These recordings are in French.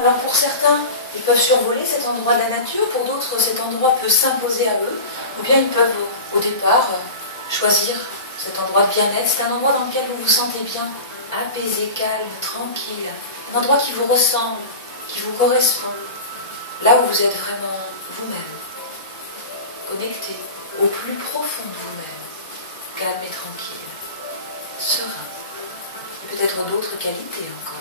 Alors pour certains, ils peuvent survoler cet endroit de la nature, pour d'autres, cet endroit peut s'imposer à eux, ou bien ils peuvent au départ choisir cet endroit de bien-être. C'est un endroit dans lequel vous vous sentez bien, apaisé, calme, tranquille, un endroit qui vous ressemble, qui vous correspond, là où vous êtes vraiment vous-même, connecté au plus profond de vous-même, calme et tranquille, serein, et peut-être d'autres qualités encore.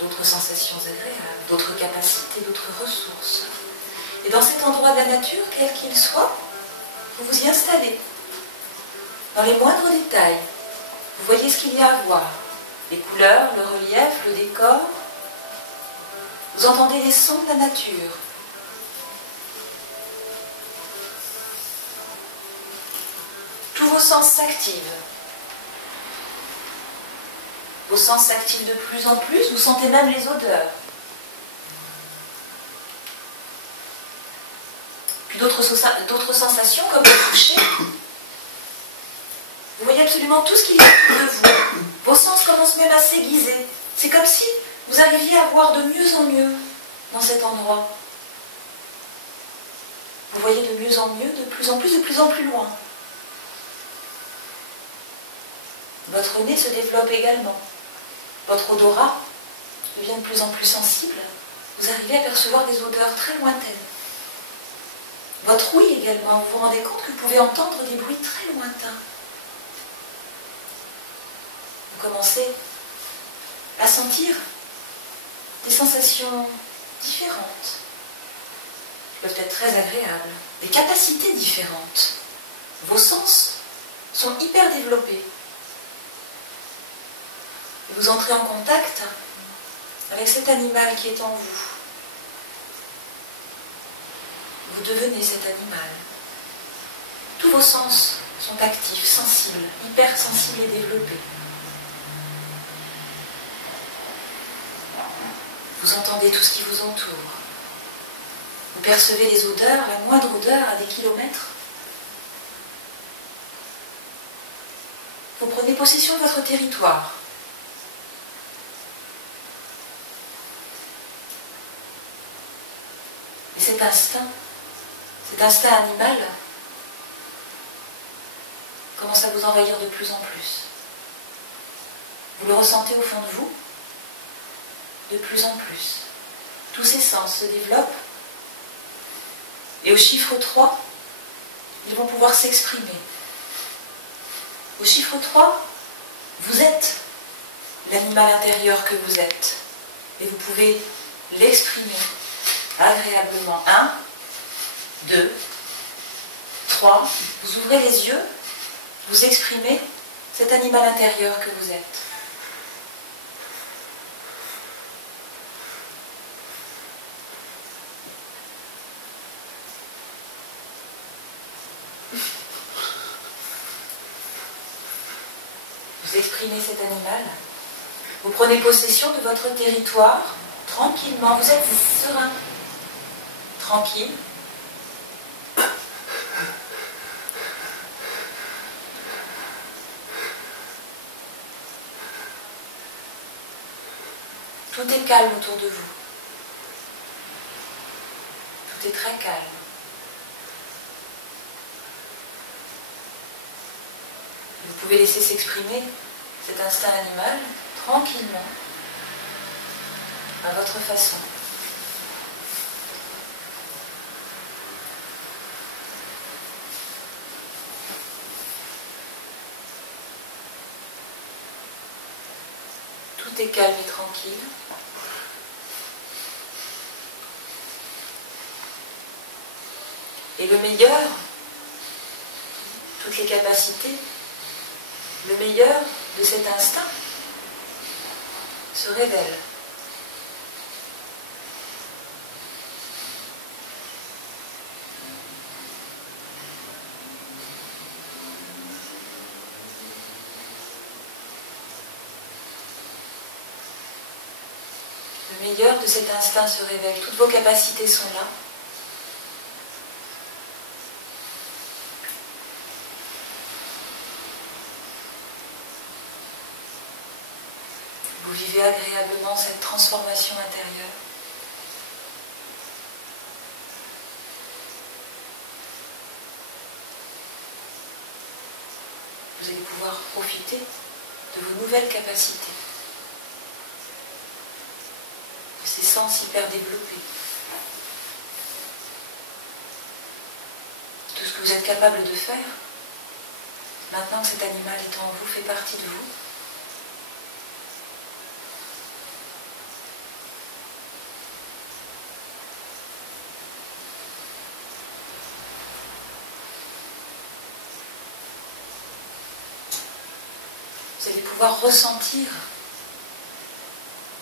D'autres sensations agréables, d'autres capacités, d'autres ressources. Et dans cet endroit de la nature, quel qu'il soit, vous vous y installez. Dans les moindres détails, vous voyez ce qu'il y a à voir. Les couleurs, le relief, le décor. Vous entendez les sons de la nature. Tous vos sens s'activent. Vos sens s'activent de plus en plus, vous sentez même les odeurs. Puis d'autres sensations comme le toucher. Vous voyez absolument tout ce qu'il y a autour de vous. Vos sens commencent même à s'aiguiser. C'est comme si vous arriviez à voir de mieux en mieux dans cet endroit. Vous voyez de mieux en mieux, de plus en plus loin. Votre nez se développe également. Votre odorat devient de plus en plus sensible. Vous arrivez à percevoir des odeurs très lointaines. Votre ouïe également, vous vous rendez compte que vous pouvez entendre des bruits très lointains. Vous commencez à sentir des sensations différentes, qui peuvent être très agréables, des capacités différentes. Vos sens sont hyper développés. Vous entrez en contact avec cet animal qui est en vous. Vous devenez cet animal. Tous vos sens sont actifs, sensibles, hypersensibles et développés. Vous entendez tout ce qui vous entoure. Vous percevez les odeurs, la moindre odeur à des kilomètres. Vous prenez possession de votre territoire. Et cet instinct animal, commence à vous envahir de plus en plus. Vous le ressentez au fond de vous, de plus en plus. Tous ces sens se développent, et au chiffre 3, ils vont pouvoir s'exprimer. Au chiffre 3, vous êtes l'animal intérieur que vous êtes, et vous pouvez l'exprimer agréablement. 1, 2, 3, vous ouvrez les yeux, vous exprimez cet animal intérieur que vous êtes. Vous exprimez cet animal, vous prenez possession de votre territoire tranquillement, vous êtes serein, tranquille. Tout est calme autour de vous. Tout est très calme. Vous pouvez laisser s'exprimer cet instinct animal tranquillement, à votre façon. Tout est calme et tranquille. Et le meilleur, toutes les capacités, le meilleur de cet instinct se révèle. Le meilleur de cet instinct se révèle. Toutes vos capacités sont là. Vous vivez agréablement cette transformation intérieure. vous allez pouvoir profiter de vos nouvelles capacités, de ces sens hyper développés. Tout ce que vous êtes capable de faire, maintenant que cet animal est en vous, fait partie de vous. Vous allez pouvoir ressentir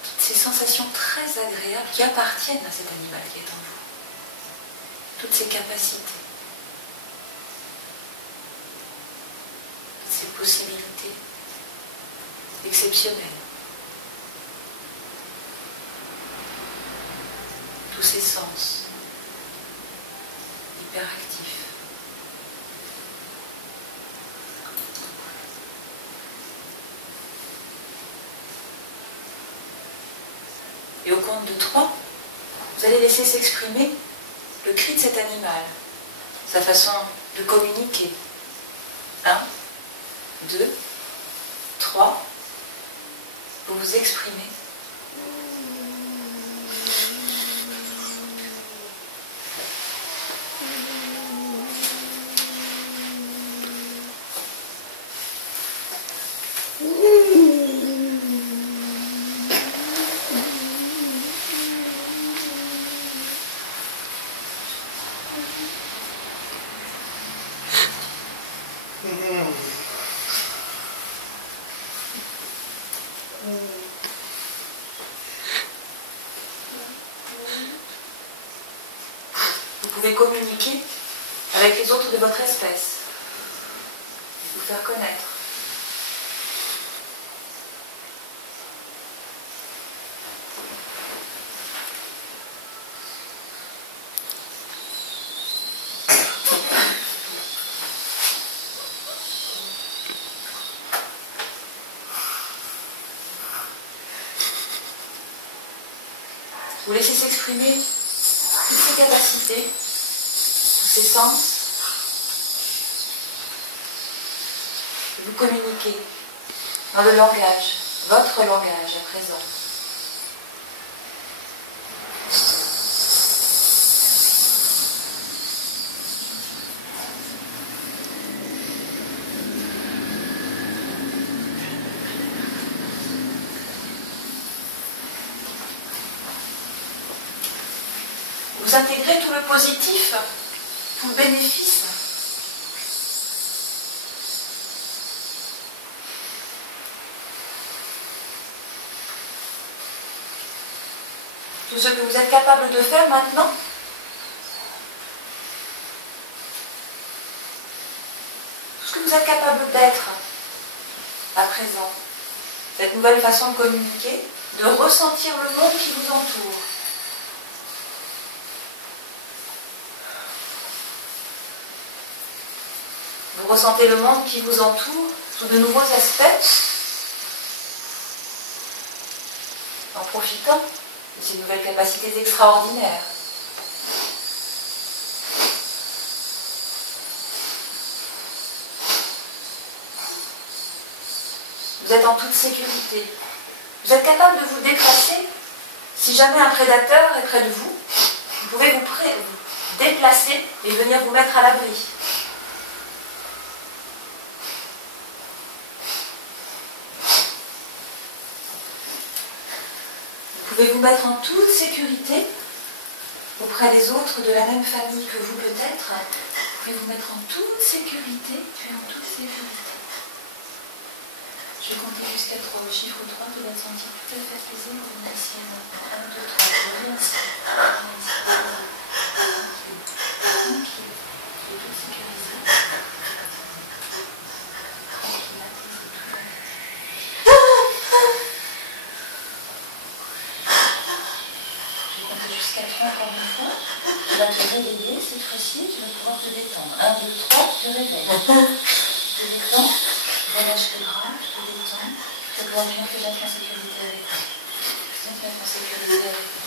toutes ces sensations très agréables qui appartiennent à cet animal qui est en vous. Toutes ces capacités. Ces possibilités exceptionnelles, tous ces sens hyperactifs. Et au compte de 3, vous allez laisser s'exprimer le cri de cet animal, sa façon de communiquer. 1, 2, 3, vous vous exprimez. Vous pouvez communiquer avec les autres de votre espèce, vous faire connaître. Vous laissez s'exprimer toutes ces capacités, tous ces sens. Et vous communiquez dans le langage, votre langage à présent. Vous intégrez tout le positif, tout le bénéfice. Tout ce que vous êtes capable de faire maintenant. Tout ce que vous êtes capable d'être à présent. Cette nouvelle façon de communiquer, de ressentir le monde qui vous entoure. Vous ressentez le monde qui vous entoure sous de nouveaux aspects, en profitant de ces nouvelles capacités extraordinaires. Vous êtes en toute sécurité. Vous êtes capable de vous déplacer. Si jamais un prédateur est près de vous, vous pouvez vous déplacer et venir vous mettre à l'abri. Vous pouvez vous mettre en toute sécurité auprès des autres de la même famille que vous peut-être. Vous pouvez vous mettre en toute sécurité, puis en toute sécurité. Je vais compter jusqu'à 3. Au chiffre 3, vous l'êtes senti tout à fait apaisé comme une ancienne. 1, 2, 3. Je vais ainsi. Tranquille. Je vais tout sécuriser. Tranquille, apaisé, tout va bien. Jusqu'à 3 encore une fois, tu vas te réveiller cette fois-ci, tu vas pouvoir te détendre. 1, 2, 3, tu te réveilles. Tu te détends, tu relâches tes bras, tu te détends, tu vas pouvoir venir te mettre en sécurité avec toi. Viens te mettre en sécurité avec toi.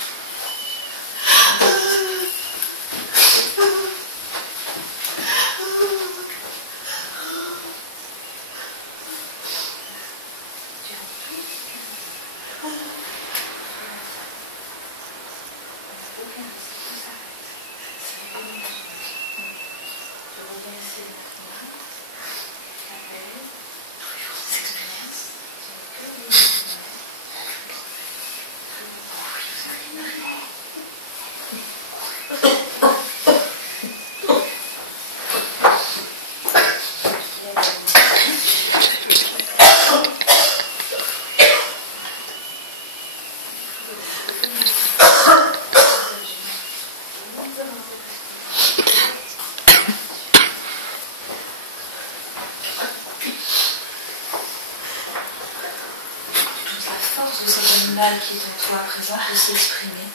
qui est en toi à présent peut s'exprimer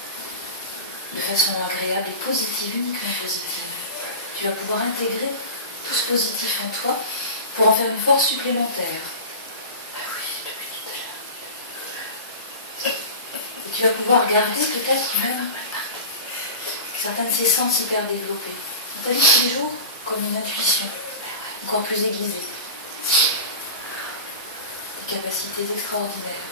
de façon agréable et positive, uniquement positive. Tu vas pouvoir intégrer tout ce positif en toi pour en faire une force supplémentaire. Et tu vas pouvoir garder peut-être même certains de ces sens hyper développés dans ta vie de tous les jours, comme une intuition encore plus aiguisée. Des capacités extraordinaires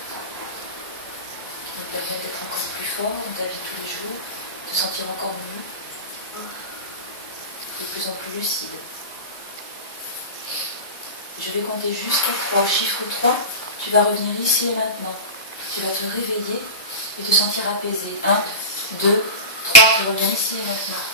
qui nous permettent d'être encore plus forts dans ta vie de tous les jours, de te sentir encore mieux, de plus en plus lucide. Je vais compter jusqu'à 3. Au chiffre 3, tu vas revenir ici et maintenant. Tu vas te réveiller et te sentir apaisé. 1, 2, 3, tu reviens ici et maintenant.